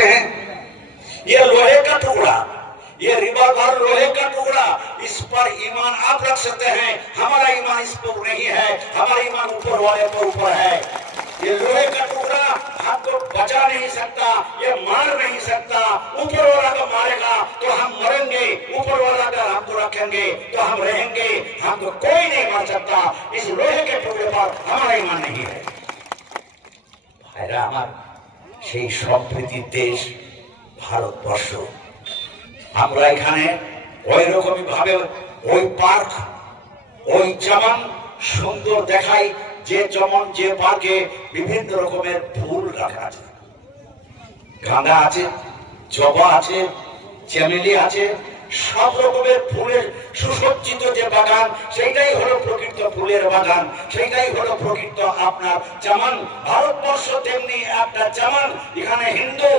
हैं। ये लोहे का टुकड़ा, ये रिबाकार लोहे का टुकड़ा, इस पर ईमान आप रख सकते हैं। हमारा ईमान इस पर नहीं है, हमारा ईमान ऊपर वाले पर ऊपर है। ये लोहे का टुकड़ा हमको बचा नहीं सकता, ये मार नहीं सकता। ऊपर वाला तो मारेगा तो हम मरेंगे, ऊपर वाला अगर हमको रखेंगे तो हम रहेंगे। हमको कोई नहीं मार सकता। इस लोहे के टुकड़े पर हमारा ईमान नहीं है। भाईरा আমার সেই সম্প্রীতির দেশ ভারতবর্ষ। আমরা এখানে ওই রকমই ভাবে ওই পার্ক, ওই যেমন সুন্দর দেখায়, যে যেমন যে পার্কে বিভিন্ন রকমের ফুল রাখা আছে, গাঁদা আছে, জবা আছে, চেমেলি আছে, সব রকমের ফুলের সুসজ্জিত যে বাগান, সেইটাই হলো প্রকৃত ফুলের বাগান, সেইটাই হলো প্রকৃত আপনার যেমন ভারতবর্ষ তেমনি একটা যেমন এখানে হিন্দু